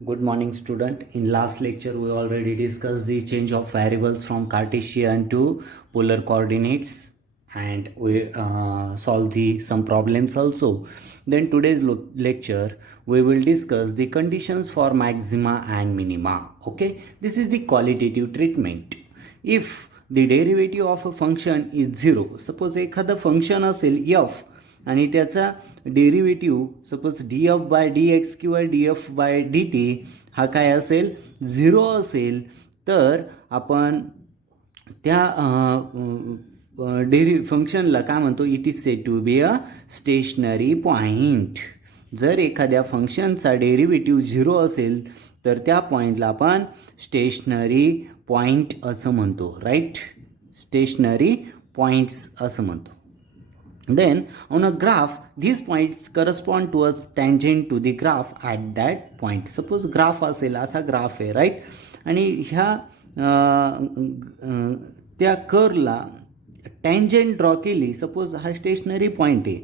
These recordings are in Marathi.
Good morning, student. In last lecture, we already discussed the change of variables from Cartesian to polar coordinates, and we solved some problems also. Then today's lecture, we will discuss the conditions for maxima and minima. Okay, this is the qualitative treatment. If the derivative of a function is 0, suppose एखादं फंक्शन असेल f आणि त्याचा derivative suppose d f by d x किंवा d f by d t हा काय असेल 0 असेल तर आपण त्या फंक्शनला काय म्हणतो, it is said to be a stationary point. जर एखाद्या फंक्शनचा डेरिव्हेटिव्ह 0 असेल तर त्या पॉईंटला आपण स्टेशनरी पॉईंट असं म्हणतो, राईट. स्टेशनरी पॉईंट्स असं म्हणतो. Then on a graph, these points correspond to a tangent to the graph at that point. Suppose graph असेल, असा ग्राफ आहे, राईट. आणि ह्या त्या कर्वला टँजंट ड्रॉ केली. सपोज हा स्टेशनरी पॉईंट आहे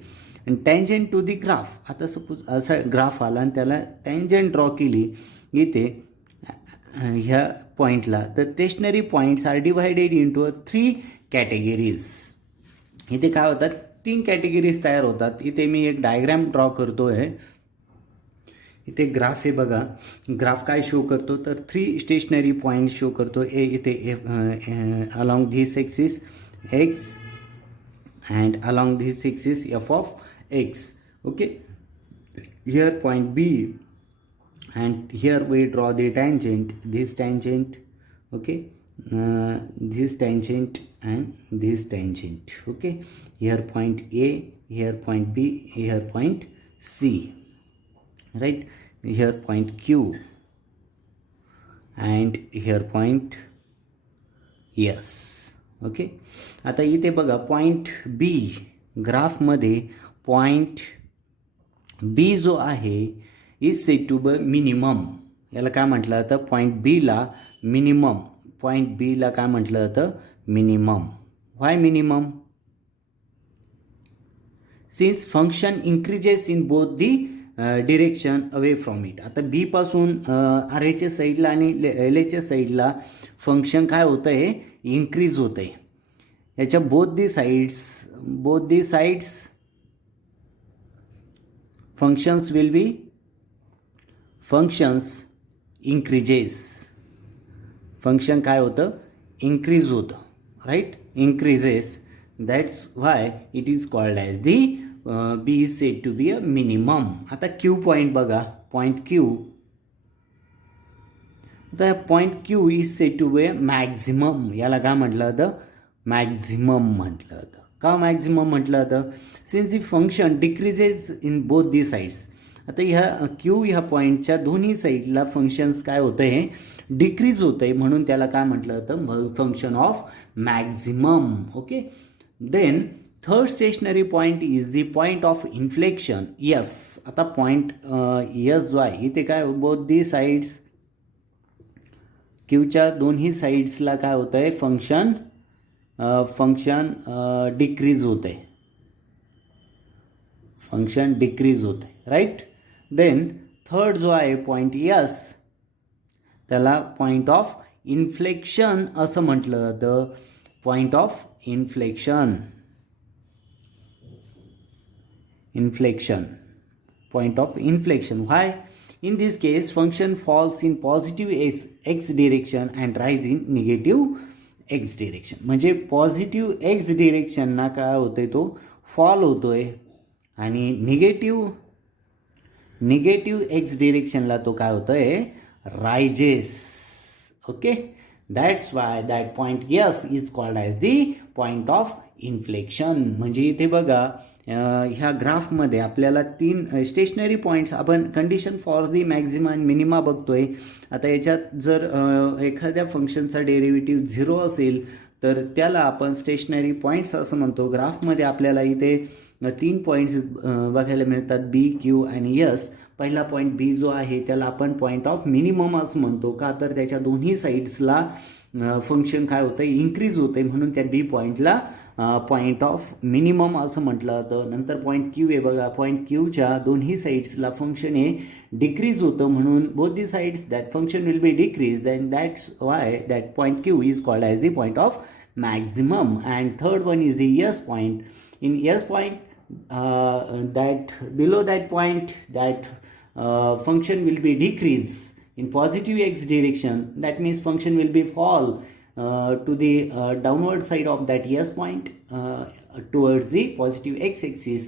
आणि टँजंट टू दी ग्राफ. आता सपोज असा ग्राफ आला आणि त्याला टँजंट ड्रॉ केली इथे ह्या पॉईंटला, तर stationary points are divided into 3 categories. इथे काय होतात, 3 कॅटेगरीज तयार होतात. इथे मी एक डायग्राम ड्रॉ करतो आहे. इथे ग्राफ आहे बघा. ग्राफ काय शो करतो तर 3 स्टेशनरी पॉईंट शो करतो. इथे along this axis x and along this axis f of x. Okay, here point B and here we draw the tangent, this tangent. Okay, this tangent and this tangent. Okay, here point A, here point B, here point C, right. Here point Q and here point S. Okay, आता इथे बघा पॉइंट B ग्राफमध्ये पॉइंट B जो आहे is said to be minimum. याला काय म्हटलं जातं, पॉइंट B ला मिनिमम. पॉइंट बी ला काय म्हटलं जातं, minimum. Why minimum? Since function increases in both the direction away from it. आता बी पासून आरच्या साईडला आणि एलच्या साईडला फंक्शन काय होतं आहे, इन्क्रीज होतं आहे. याच्या both the sides functions will be increases. Function काय होतं, इन्क्रीज होतं, right. Increases, that's why it is called as the B is said to be a minimum. आता क्यू पॉईंट बघा, पॉईंट क्यू. आता point Q is said to be a maximum. याला काय म्हटलं जातं, मॅक्झिमम म्हटलं जातं. का मॅक्झिमम म्हटलं जातं, since the function decreases in both the sides. आता ह्या क्यू ह्या पॉईंटच्या दोन्ही साईडला फंक्शन्स काय होतं आहे, डिक्रीज होतं आहे, म्हणून त्याला काय म्हटलं जातं, function of maximum. Okay, then third stationary point is the point of inflection. S, आता पॉईंट यस जो आहे इथे काय, बोथ दी साईड्स क्यूच्या दोन्ही साईड्सला काय होतं आहे, फंक्शन डिक्रीज होतं आहे. फंक्शन डिक्रीज होतं आहे, राईट. देन थर्ड जो आहे पॉईंट यस, त्याला पॉईंट ऑफ इन्फ्लेक्शन असं म्हटलं जातं. Point of inflection, point of inflection. Why? In this case function falls in positive x direction and rise in negative x direction. म्हणजे पॉझिटिव्ह एक्स डिरेक्शनना काय होतंय, तो फॉल होतोय, आणि निगेटिव्ह एक्स डिरेक्शनला तो काय होतोय, rises. Okay, that's why that point yes is called as the point of inflection. म्हणजे इथे बघा ह्या ग्राफमध्ये आपल्याला 3 स्टेशनरी पॉईंट्स, आपण कंडिशन फॉर दी मॅक्झिमा आणि मिनिमा बघतोय. आता याच्यात जर एखाद्या फंक्शनचा डेरिव्हेटिव्ह 0 असेल तर त्याला आपण स्टेशनरी पॉईंट्स असं म्हणतो. ग्राफमध्ये आपल्याला इथे 3 पॉईंट्स बघायला मिळतात, बी, क्यू आणि यस. पहिला पॉईंट बी जो आहे त्याला आपण पॉईंट ऑफ मिनिमम असं म्हणतो का, तर त्याच्या दोन्ही साईड्सला फंक्शन काय होतं, इन्क्रीज होतं आहे, म्हणून त्या बी पॉईंटला पॉईंट ऑफ मिनिमम असं म्हटलं जातं. नंतर पॉईंट क्यू आहे बघा, पॉईंट क्यूच्या दोन्ही साईड्सला फंक्शन हे डिक्रीज होतं, म्हणून both the sides that function will be decrease, and that's why that point Q is called as the point of maximum. And third one is the S point. In S point, that below that point, that function will be decrease in positive x direction. That means function will be fall to the downward side of that S point towards the positive x axis.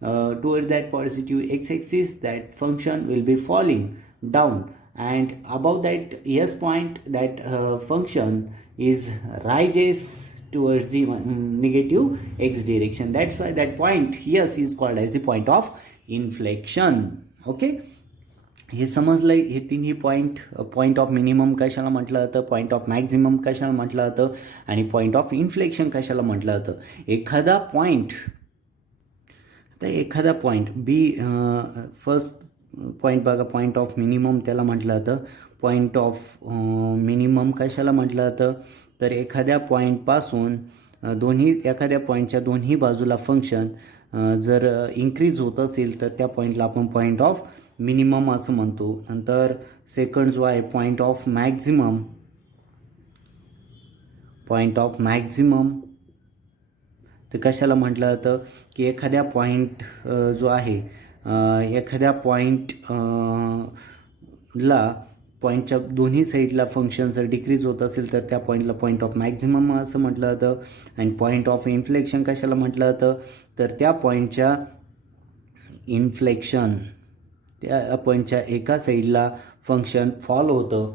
Towards that positive x axis, that function will be falling down, and above that S point, that function is rises towards the negative x direction. That's why that point yes is called as the point of inflection. Okay, हे समजलंय. हे तिन्ही पॉईंट ऑफ मिनिमम कशाला म्हटलं जातं, पॉईंट ऑफ मॅक्झिमम कशाला म्हटलं जातं, आणि पॉईंट ऑफ इन्फ्लेक्शन कशाला म्हटलं जातं. एखादा पॉईंट बी, फर्स्ट पॉईंट बघा, पॉईंट ऑफ मिनिमम त्याला म्हटलं जातं. पॉईंट ऑफ मिनिमम कशाला म्हटलं जातं, तर एखाद्या पॉईंटपासून एखाद्या पॉईंटच्या दोन्ही बाजूला फंक्शन जर इन्क्रीज होत असेल तर त्या पॉईंटला आपण पॉईंट ऑफ मिनिमम असं म्हणतो. नंतर सेकंड जो आहे पॉईंट ऑफ मॅक्झिमम तर कशाला म्हटलं जातं की एखाद्या पॉईंट जो आहे एखाद्या पॉईंटच्या दोन्ही साईडला फंक्शन जर डिक्रीज होत असेल तर त्या पॉईंटला पॉईंट ऑफ मॅक्झिमम असं म्हटलं जातं. आणि पॉईंट ऑफ इन्फ्लेक्शन कशाला म्हटलं जातं, तर त्या पॉईंटच्या एका साईडला फंक्शन फॉल होतं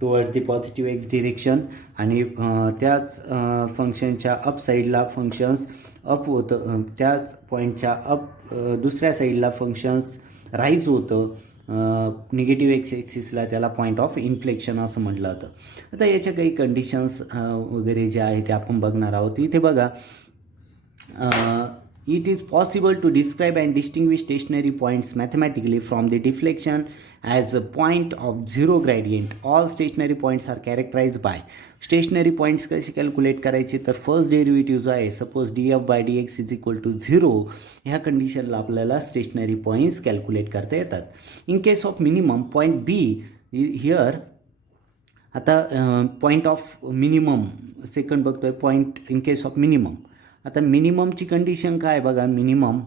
towards the positive x direction, आणि त्याच फंक्शनच्या अप साईडला फंक्शन्स अप होतं, त्याच पॉईंटच्या दुसऱ्या साईडला फंक्शन्स राईज होतं निगेटिव्ह एक्स ॲक्सिसला, त्याला पॉईंट ऑफ इन्फ्लेक्शन असं म्हटलं जातं. आता याच्या काही कंडिशन्स वगैरे जे आहे ते आपण बघणार आहोत. इथे बघा, it is possible to describe and distinguish stationary points mathematically from the deflection as a point of zero gradient. All stationary points are characterized by. Stationary points कसे कॅल्क्युलेट करायचे, तर फर्स्ट डेरिव्हेटिव्ह जो आहे suppose df/dx is equal to 0, ह्या कंडिशनला आपल्याला स्टेशनरी पॉईंट्स कॅल्क्युलेट करता येतात. In case of minimum point be here, आता पॉईंट ऑफ मिनिमम सेकंड बघतोय, point in case of minimum. आता मिनिममची कंडिशन काय बघा, मिनिमम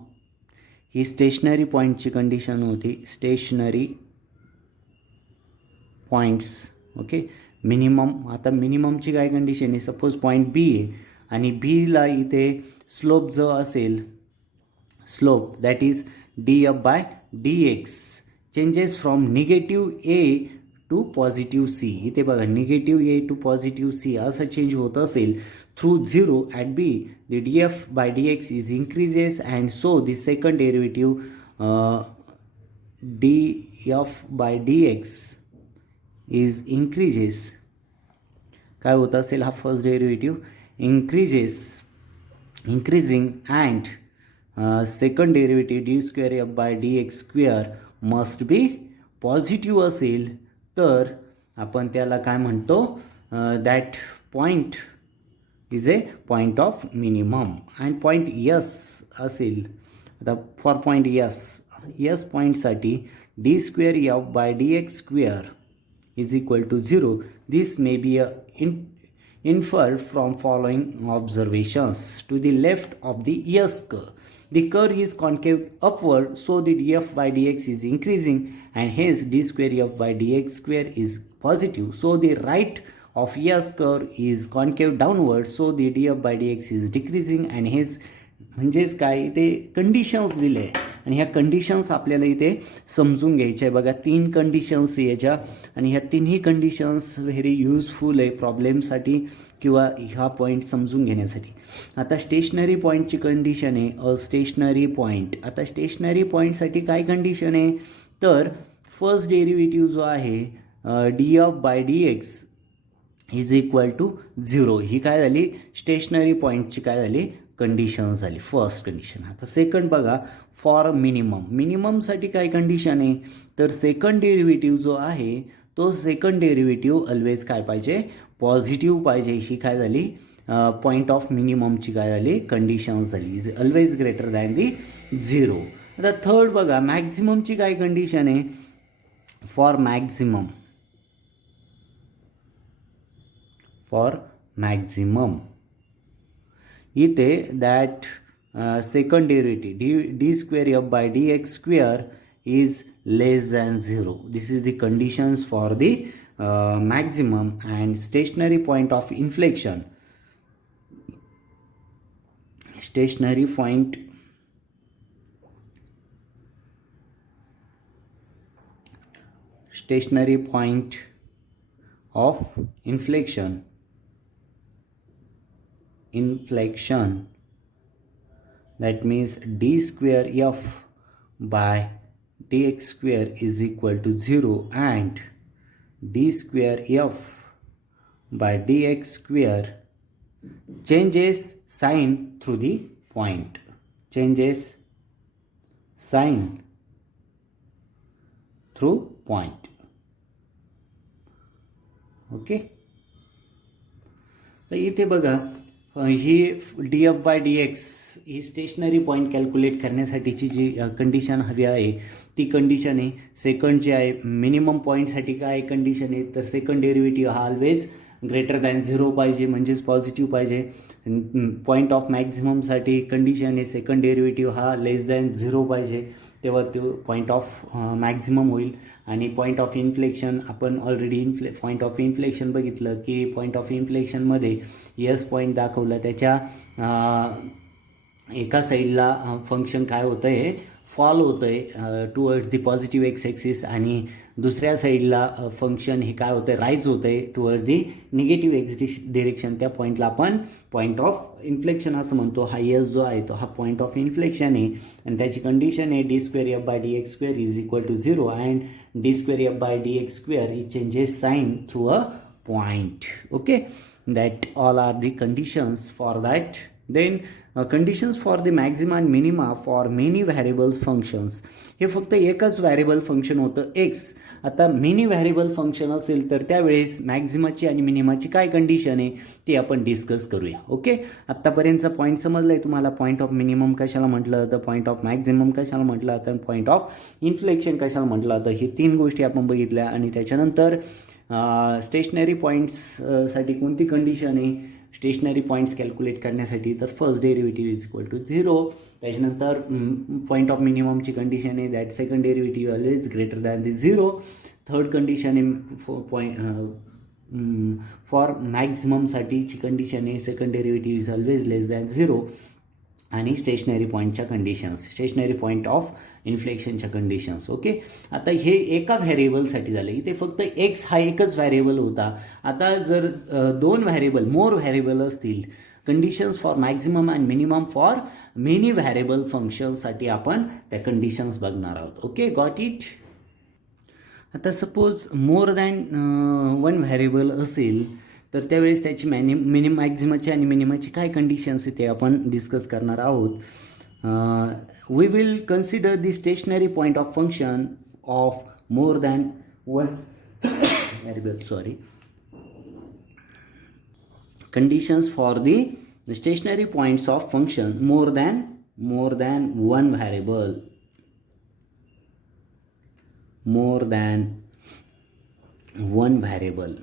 ही स्टेशनरी पॉईंटची कंडिशन होती, स्टेशनरी पॉईंट्स. Okay, minimum. आता मिनिममची काय कंडिशन आहे, सपोज पॉईंट बी आहे आणि बीला इथे स्लोप जो असेल, slope that is df/dx changes from negative A to positive C. इथे बघा negative A to positive C असं चेंज होत असेल through 0 at B, the df/dx is increases, and so the second derivative df/dx is increases. काय होत असेल, हा first derivative increasing, and second derivative d²f/dx² must be positive असेल, तर आपण त्याला काय म्हणतो, that point is A point of minimum. And point yes असेल, आता फॉर पॉईंट यस पॉईंटसाठी d²f/dx² is equal to 0. This may be inferred from following observations. To the left of the S curve, the curve is concave upward, so the df/dx is increasing, and hence d²f/dx² is positive. So the right of S curve is concave downward, so the df/dx is decreasing, and hence म्हणजेच काय, ते कंडिशन्स दिले आहे आणि ह्या कंडिशन्स आपल्याला इथे समजून घ्यायच्या आहे. बघा 3 कंडिशन्स याच्या, आणि ह्या तिन्ही कंडिशन्स व्हेरी युजफुल आहे प्रॉब्लेमसाठी किंवा ह्या पॉईंट समजून घेण्यासाठी. आता स्टेशनरी पॉईंटची कंडिशन आहे अ स्टेशनरी पॉईंट. आता स्टेशनरी पॉईंटसाठी काय कंडिशन आहे, तर फर्स्ट डेरिव्हेटिव्ह जो आहे df/dx इज इक्वल टू 0, ही काय झाली स्टेशनरी पॉईंटची काय झाली कंडिशन झाली, फर्स्ट कंडिशन. आता सेकंड बघा, फॉर मिनिमम. मिनिममसाठी काय कंडिशन आहे, तर सेकंड डेरिव्हेटिव्ह जो आहे तो सेकंड डेरिव्हेटिव्ह ऑलवेज काय पाहिजे, पॉझिटिव्ह पाहिजे. ही काय झाली, पॉईंट ऑफ मिनिममची काय झाली, कंडिशन झाली, is always greater than the 0. आता थर्ड बघा, मॅक्झिममची काय कंडिशन आहे, फॉर मॅक्झिमम. फॉर मॅक्झिमम इथे that second derivative d square f by d x square is less than 0. This is the conditions for the maximum and stationary point of inflection. Stationary point of inflection that means d square f by dx square is equal to 0 and d square f by dx square changes sign through the point, changes sign through point. Okay. तर इथे बघा, ही d f by d x ही स्टेशनरी पॉईंट कॅल्क्युलेट करण्यासाठीची जी कंडिशन हवी आहे ती कंडिशन आहे. सेकंड जे आहे मिनिमम पॉईंटसाठी काय कंडिशन आहे, तर सेकंड डेरिव्हेटिव्ह हा ऑलवेज ग्रेटर दॅन 0 पाहिजे, म्हणजेच पॉझिटिव्ह पाहिजे. पॉईंट ऑफ मॅक्झिममसाठी कंडिशन आहे सेकंड डेरिव्हेटिव्ह हा लेस दॅन 0 पाहिजे, तेव्हा तो पॉईंट ऑफ मॅक्झिमम होईल. आणि पॉईंट ऑफ इन्फ्लेक्शन आपण ऑलरेडी पॉईंट ऑफ इन्फ्लेक्शन बघितलं की पॉईंट ऑफ इन्फ्लेक्शनमध्ये यस पॉईंट दाखवला, त्याच्या एका साईडला फंक्शन काय होतं आहे, फॉल होतं आहे towards the positive x axis, आणि दुसऱ्या साईडला फंक्शन हे काय होतं आहे, राईज होतं आहे toward the negative x direction. त्या पॉईंटला आपण पॉईंट ऑफ इन्फ्लेक्शन असं म्हणतो. हा यस जो आहे तो हा पॉईंट ऑफ इन्फ्लेक्शन आहे आणि त्याची कंडिशन आहे d square f by d x square is equal to 0 and d square f by d x square is changes sign through a point. Okay, that all are the conditions for that. Then conditions for the maxima and minima for many variables functions. हे फक्त एकच व्हॅरिएबल फंक्शन होतं एक्स. आता मेनी व्हॅरिएबल फंक्शन असेल तर त्यावेळेस मॅक्झिमाची आणि मिनिमाची काय कंडिशन आहे ती आपण डिस्कस करूया. ओके, आत्तापर्यंतचा पॉईंट समजला आहे तुम्हाला. पॉईंट ऑफ मिनिमम कशाला म्हटलं जातं, पॉईंट ऑफ मॅक्झिमम कशाला म्हटलं जातं, पॉईंट ऑफ इन्फ्लेक्शन कशाला म्हटलं जातं, हे 3 गोष्टी आपण बघितल्या. आणि त्याच्यानंतर स्टेशनरी पॉईंट्ससाठी कोणती कंडिशन आहे स्टेशनरी पॉईंट्स कॅल्क्युलेट करण्यासाठी, तर first derivative is equal to 0. त्याच्यानंतर पॉईंट ऑफ मिनिममची कंडिशन आहे that second derivative always greater than the 0. Third condition आहे फॉर मॅक्झिममसाठीची कंडिशन आहे second derivative is always less than 0. आणि स्टेशनरी पॉईंटच्या कंडिशन्स, स्टेशनरी पॉईंट ऑफ इन्फ्लेक्शनच्या कंडिशन्स. ओके, आता हे एका व्हॅरिएबलसाठी झालं. इथे फक्त एक्स हा एकच व्हॅरिएबल होता. आता जर 2 व्हॅरिएबल मोर व्हॅरिएबल असतील, conditions for maximum and minimum for many variable फंक्शन्ससाठी आपण त्या कंडिशन्स बघणार आहोत. Okay, got it. आता सपोज मोर दॅन 1 व्हॅरिएबल असेल तर त्यावेळेस त्याची मॅक्झिमाची आणि मिनिमाची काय कंडिशन्स आहे ते आपण डिस्कस करणार आहोत. We will consider the stationary point of function of more than 1 variable. Sorry, conditions for the stationary points of function more than 1 variable. more than one variable.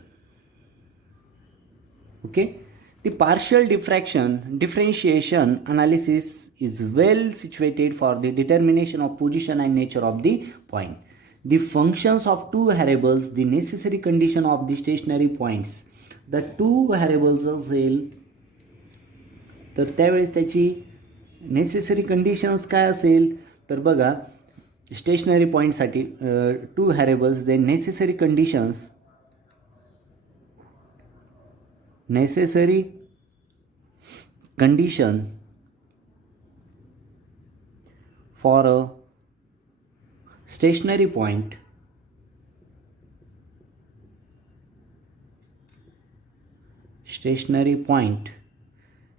Okay, the partial differentiation analysis is well situated for the determination of position and nature of the point. The functions of 2 variables, the necessary condition of the stationary points. The 2 variables असेल तर त्यावेळेस त्याची नेसेसरी कंडिशन्स काय असेल तर बघा, स्टेशनरी पॉईंटसाठी 2 variables, they necessary condition for a stationary point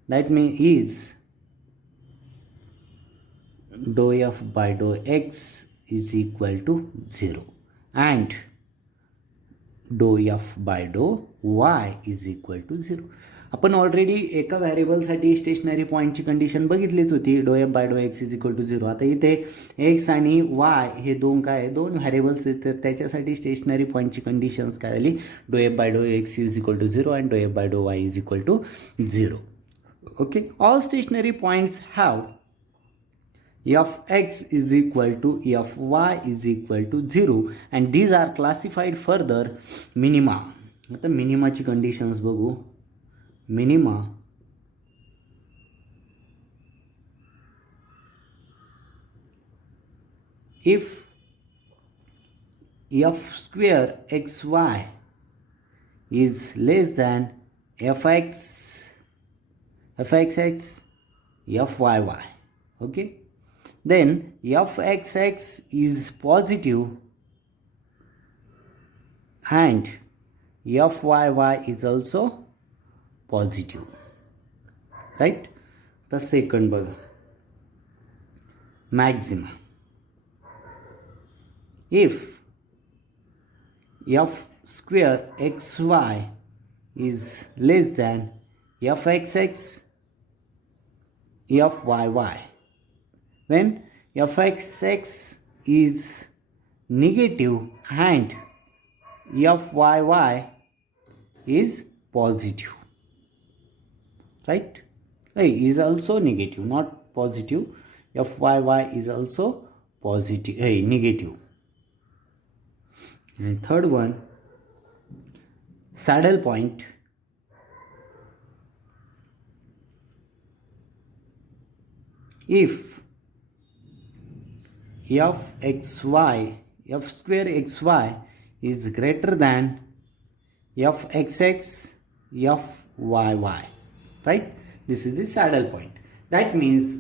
that may is dou f by dou x is equal to 0 and dou f by dou y is equal to 0. आपण ऑलरेडी एका व्हॅरिएबलसाठी स्टेशनरी पॉईंटची कंडिशन बघितलीच होती, do f by do x is equal to 0. आता इथे एक्स आणि वाय हे दोन व्हॅरिएबल्स आहेत, तर त्याच्यासाठी स्टेशनरी पॉईंटची कंडिशन्स काय आली, do f by do x is equal to 0 and do f by do y is equal to 0. Okay, all stationary points have fx is equal to fy is equal to 0 and these are classified further minima. आता मिनिमाची कंडिशन्स बघू. Minima if f square xy is less than fxx fyy, okay, then fxx is positive and fyy is also positive, right? The second bug, maxima. If f square xy is less than fxx fyy, when fxx is negative and fyy is positive, right? Is also negative, not positive. fyy is also positive, negative. And third one, saddle point. If f square xy is greater than fxx fyy, right? This is the saddle point. That means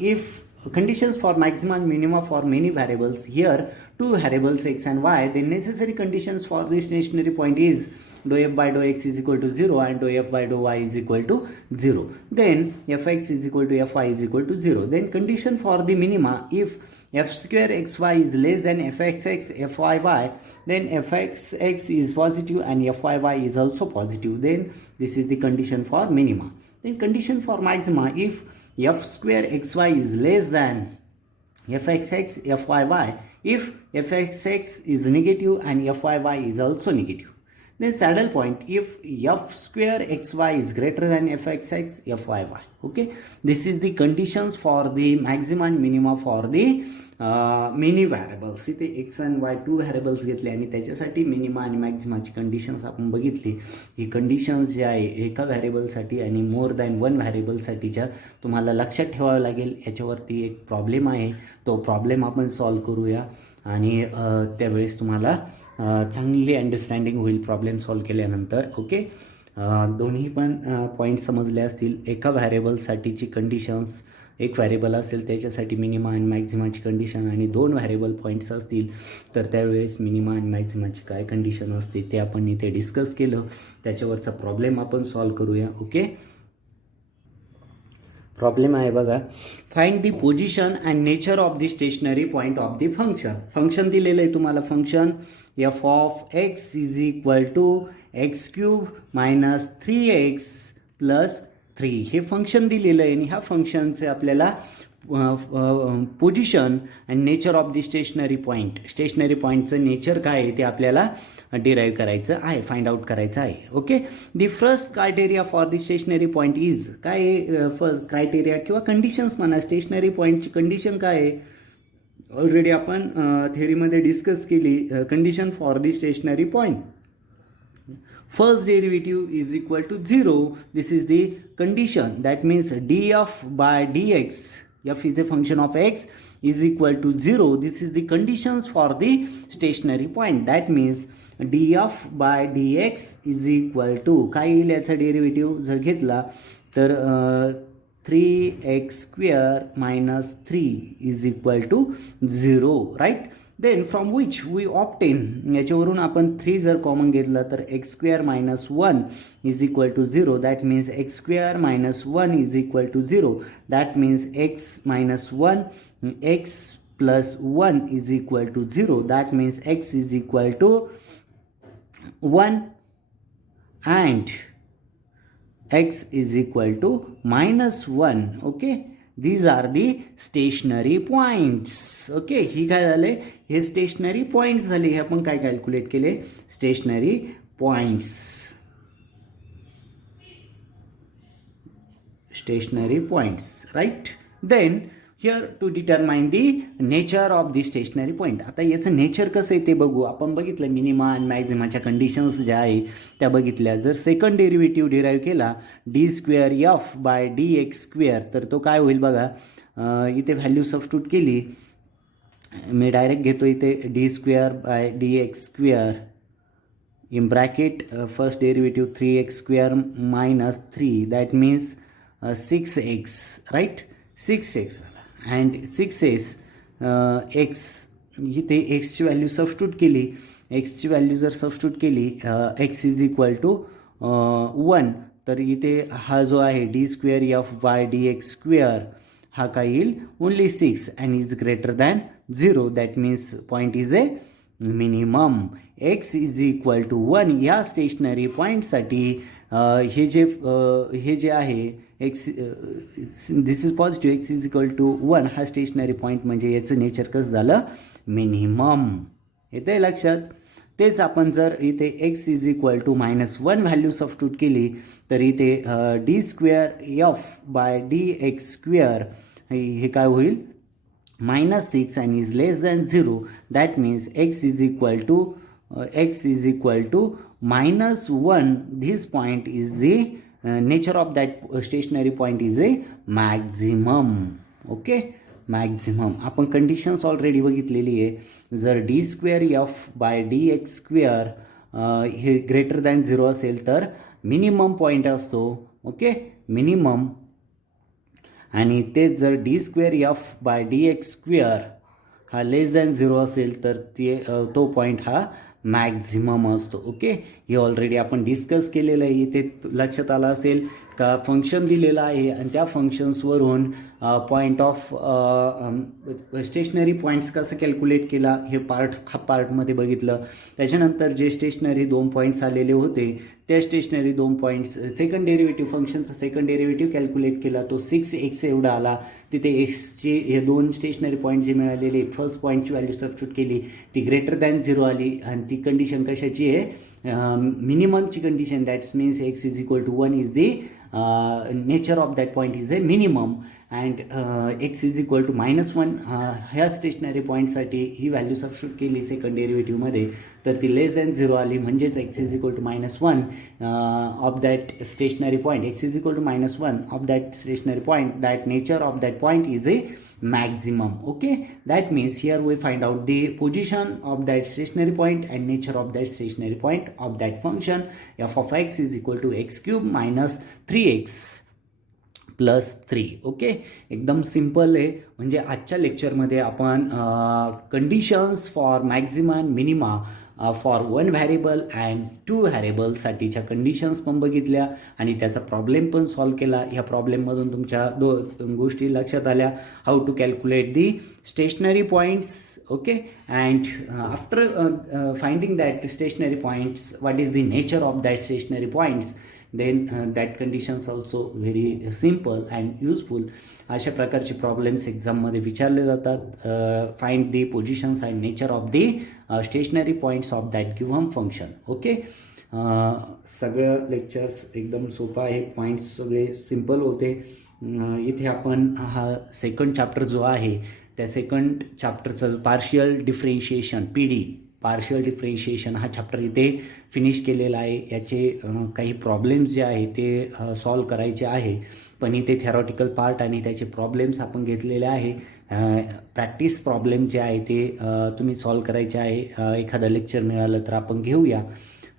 if conditions for maxima and minima for many variables, here two variables x and y, the necessary conditions for the stationary point is dou f by dou x is equal to 0 and dou f by dou y is equal to 0. Then fx is equal to fy is equal to 0. Then condition for the minima, if f square xy is less than fxx fyy, then fxx is positive and fyy is also positive. Then this is the condition for minima. Then condition for maxima, if f square xy is less than fxx fyy, if fxx is negative and fyy is also negative. Then saddle point, if f square xy is greater than fxx fyy. Okay, this is the conditions for the maxima and minima for the many variables. इथे x and y two variables घेतले आणि त्याच्यासाठी मिनिमा आणि मॅक्झिमाची कंडिशन्स आपण बघितली. ही कंडिशन्स जे आहे एका व्हॅरिएबलसाठी आणि मोर दॅन वन व्हॅरिएबलसाठीच्या तुम्हाला लक्षात ठेवावं लागेल. याच्यावरती एक प्रॉब्लेम आहे, तो प्रॉब्लेम आपण सॉल्व करूया आणि त्यावेळेस तुम्हाला चांगली अंडरस्टँडिंग होईल प्रॉब्लेम सॉल्व केल्यानंतर. ओके, दोन्ही पण पॉईंट समजले असतील. एका व्हॅरिएबलसाठीची कंडिशन्स, एक व्हॅरिएबल असेल त्याच्यासाठी मिनिमा आणि मॅक्झिमाची कंडिशन, आणि दोन व्हॅरिएबल पॉईंट्स असतील तर त्यावेळेस मिनिमा आणि मॅक्झिमाची काय कंडिशन असते ते आपण इथे डिस्कस केलं. त्याच्यावरचा प्रॉब्लेम आपण सॉल्व करूया. ओके, प्रॉब्लेम आहे बघा, find the position and nature of the stationary point of the function. Function दिलेलं आहे तुम्हाला, function f of x is equal to x cube minus 3x plus 3 हे फंक्शन दिलेलं आहे. आणि ह्या फंक्शनचे आपल्याला position and nature of the stationary point, stationary पॉईंटचं नेचर काय आहे ते आपल्याला डिराईव्ह करायचं आहे, फाइंड आउट करायचं आहे. Okay, the first criteria for the stationary point is काय आहे, फर्स्ट क्रायटेरिया किंवा कंडिशन्स म्हणा. स्टेशनरी पॉईंटची कंडिशन काय आहे, ऑलरेडी आपण थेअरीमध्ये डिस्कस केली. Condition for the stationary point, first derivative is equal to 0. This is the condition. That means df by dx, f is a function of x, is equal to 0. This is the conditions for the stationary point. That means df by dx is equal to काय येईल याचा डेरिव्हेटिव्ह जर घेतला तर 3x square minus 3 is equal to 0, right? Then from which we obtain, याच्यावरून आपण 3 जर कॉमन घेतला तर x square minus 1 is equal to 0. That means x square minus 1 is equal to 0. That means x minus 1, x plus 1 is equal to 0. That means x is equal to 1 and x is equal to minus 1. Okay, these are the stationary points. Okay, ही काय झाले, हे स्टेशनरी पॉइंट्स झाले. हे आपण काय कॅल्क्युलेट केले, stationary points. Stationary points, right. Then here to determine the nature of the stationary point. आता याचं नेचर कसं आहे ते बघू. आपण बघितलं मिनिमा आणि मॅक्झिमाच्या कंडिशन्स ज्या आहे त्या बघितल्या. जर सेकंड डेरिव्हेटिव्ह डिराईव्ह केला d square f by d x square, तर तो काय होईल बघा. इथे व्हॅल्यू सबस्टिट्यूट केली, मी डायरेक्ट घेतो इथे d square by d x square in bracket first derivative 3x square minus 3, that means 6x, right. 6x and 6s x, इथे एक्सची व्हॅल्यू सबस्टिट्यूट केली. एक्सची व्हॅल्यू जर सबस्टिट्यूट केली x इज इक्वल टू 1, तर इथे हा जो आहे d square f by d x square हा काय येईल, only 6 and is greater than 0. That means point is a minimum. x is equal to 1 या स्टेशनरी पॉईंटसाठी हे जे आहे x, this is positive, x is equal to 1 हा स्टेशनरी पॉईंट म्हणजे याचं नेचर कसं झालं, मिनिमम. येते लक्षात. तेच आपण जर इथे x is equal to -1 value substitute केली तर इथे d square f by d x square हे काय होईल, -6 and is less than 0. That means x is equal to -1. This point is the nature of that stationary point is a maximum. Okay, maximum. आपण कंडिशन्स ऑलरेडी बघितलेली आहे. जर d square f by d x square हे ग्रेटर दॅन 0 असेल तर मिनिमम पॉईंट असतो. Okay, minimum. आणि तेच जर d square f by d x square हा लेस दॅन 0 असेल तर तो पॉईंट हा मॅक्झिमम असतो. ओके, हे ऑलरेडी आपण डिस्कस केलेलं आहे. इथे लक्षात आलं असेल का फंक्शन दिलेलं आहे आणि त्या फंक्शन्सवरून पॉईंट ऑफ स्टेशनरी पॉईंट्स कसं कॅल्क्युलेट केला हे पार्टमध्ये बघितलं. त्याच्यानंतर जे स्टेशनरी 2 पॉईंट्स आलेले होते त्या स्टेशनरी 2 पॉईंट्स सेकंड डेरिव्हेटिव्ह फंक्शनचा सेकंड डेरिव्हेटिव्ह कॅल्क्युलेट केला, तो 6x एवढा आला. तिथे एक्सची हे 2 स्टेशनरी पॉईंट जे मिळालेले फर्स्ट पॉईंटची व्हॅल्यू सबस्टिट्यूट केली, ती ग्रेटर दॅन 0 आली आणि ती कंडिशन कशाची आहे, मिनिममची condition. That's means x is equal to 1 is the nature of that point is a minimum and x is equal to -1 ह्या स्टेशनरी पॉईंटसाठी ही व्हॅल्यू सबस्टिट्यूट केली सेकंड डेरिव्हेटिव्हमध्ये तर ती लेस दॅन 0 आली. म्हणजेच x is equal to -1 of that stationary point. x is equal to -1 of that stationary point. That nature of that point is a maximum. Okay, that means here we find out the position of that stationary point and nature of that stationary point of that function. F of x is equal to x cube minus 3x plus 3. Okay, एकदम सिम्पल आहे. म्हणजे आजच्या लेक्चरमध्ये आपण conditions for maximum minima for 1 variable and 2 व्हॅरिएबलसाठीच्या कंडिशन्स पण बघितल्या आणि त्याचा प्रॉब्लेम पण सॉल्व केला. ह्या प्रॉब्लेममधून तुमच्या 2 गोष्टी लक्षात आल्या, how to calculate the stationary points. Okay, and after finding that stationary points, what is the nature of that stationary points, then that conditions also very simple and useful. अशा प्रकारचे प्रॉब्लेम्स एक्झाममध्ये विचारले जातात. Find the positions and nature of the stationary points of that given function. Okay, सगळं लेक्चर्स एकदम सोपं आहे, पॉईंट्स सगळे सिम्पल होते. इथे आपण हा सेकंड चॅप्टर जो आहे त्या सेकंड चॅप्टरचं partial differentiation PD partial differentiation हा चॅप्टर इथे फिनिश केलेला आहे. याचे काही प्रॉब्लेम्स जे आहे ते सॉल्व करायचे आहे, पण इथे थेरॉटिकल पार्ट आणि त्याचे प्रॉब्लेम्स आपण घेतलेले आहे. प्रॅक्टिस प्रॉब्लेम जे आहे ते तुम्ही सॉल्व करायचे आहे. एखादं लेक्चर मिळालं तर आपण घेऊया.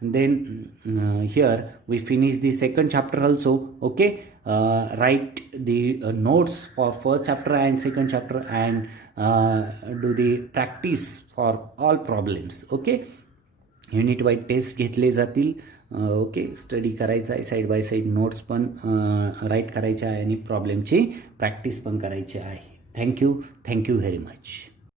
then here we finish the second chapter also. Okay, write the notes for first chapter and second chapter, and do the practice for all problems. Okay, unit wise test घेतले जातील. ओके, स्टडी करायचा आहे, साईड बाय साईड नोट्स पण राईट करायचे आहे आणि प्रॉब्लेमची प्रॅक्टिस पण करायची आहे. Thank you very much.